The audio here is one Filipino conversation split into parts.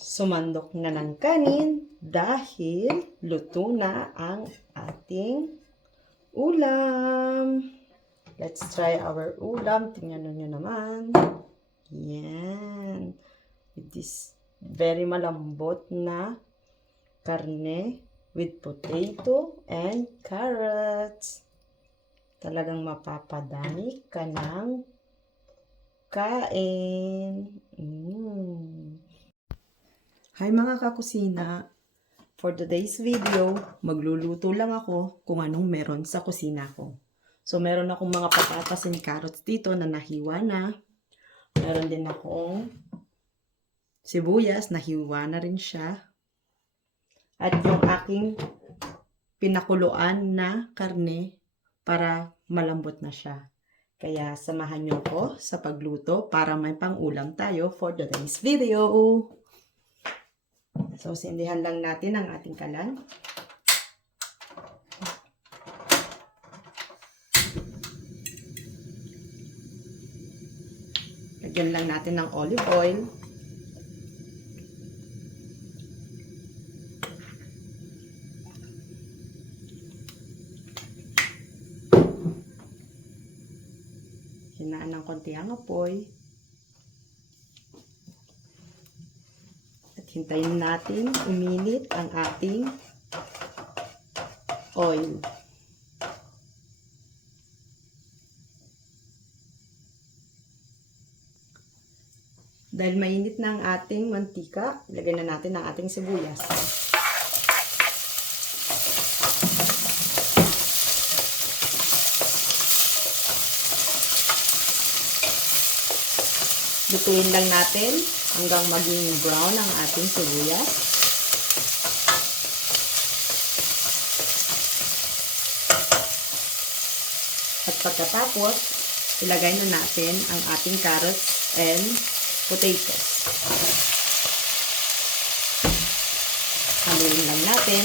Sumandok na ng kanin dahil luto na ang ating ulam. Let's try our ulam. Tingnan nyo naman. Yan. With this very malambot na karne with potato and carrots. Talagang mapapadami ka ng kain. Hi mga kakusina! For today's video, magluluto lang ako kung anong meron sa kusina ko. So meron akong mga patatas and carrots dito na nahiwa na. Meron din akong sibuyas, nahiwa na rin siya. At yung aking pinakuluan na karne para malambot na siya. Kaya samahan nyo ko sa pagluto para may pang-ulam tayo for today's video. So, sindihan lang natin ang ating kalan. Lagyan lang natin ng olive oil. Hinaan ng konti ang apoy. Hintayin natin uminit ang ating oil. Dahil mainit na ang ating mantika, ilagay na natin ang ating sibuyas. Lutuin lang natin hanggang maging brown ang ating sibuyas. At pagkatapos, ilagay na natin ang ating carrots and potatoes. Haluin lang natin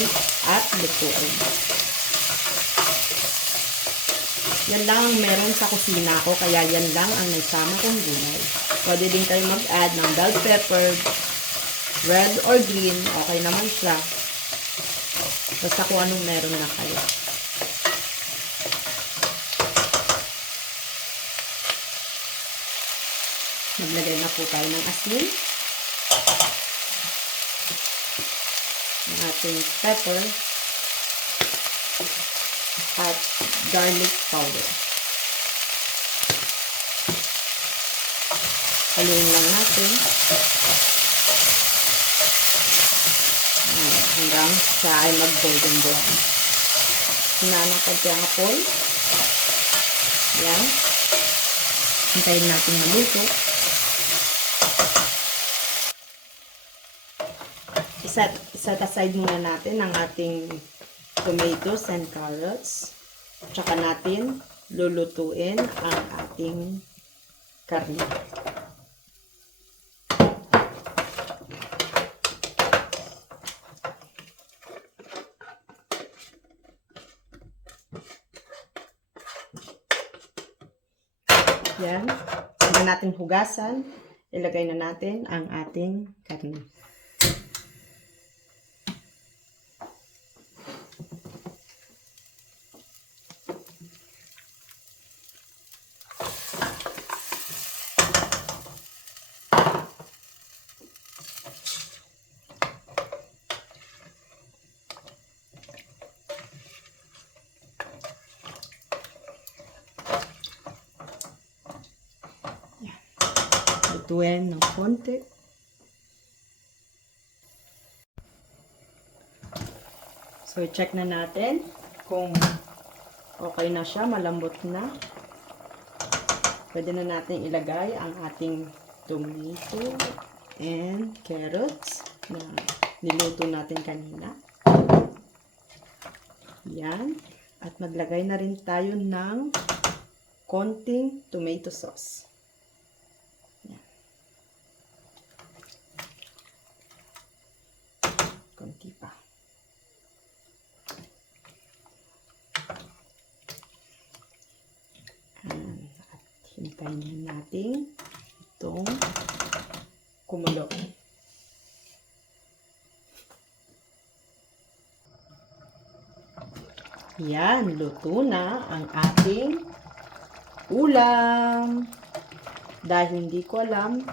at lutuin. Yan lang ang meron sa kusina ko, kaya yan lang ang naisama kong gulay. Pwede din kayo mag-add ng bell pepper, red or green, okay naman siya. Basta kung anong meron na kayo. Maglagay na po tayo ng asin. Ang ating pepper at garlic powder. Haluin lang natin hanggang sa ay mag-golden brown. Hinaan ng konti ang apoy. Yan. Hintayin natin maluto. Set aside muna natin ang ating tomatoes and carrots. Tsaka natin lulutuin ang ating karne. Yan. Hindi natin hugasan. Ilagay na natin ang ating karne. Lutuin ng konti. So, i-check na natin kung okay na siya, malambot na. Pwede na natin ilagay ang ating tomato and carrots na niluto natin kanina. Yan. At maglagay na rin tayo ng konting tomato sauce. Konti pa. At hintayin natin itong kumulo. Yan, luto na ang ating ulam. Dahil hindi ko alam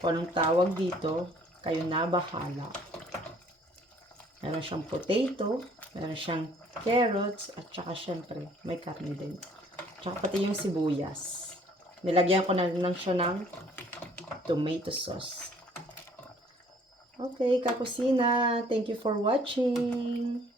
kung anong tawag dito, kayo na bahala. Meron siyang potato, meron siyang carrots, at saka syempre may karne din. Tsaka pati yung sibuyas. Nilagyan ko na lang siya ng tomato sauce. Okay, kakusina. Thank you for watching.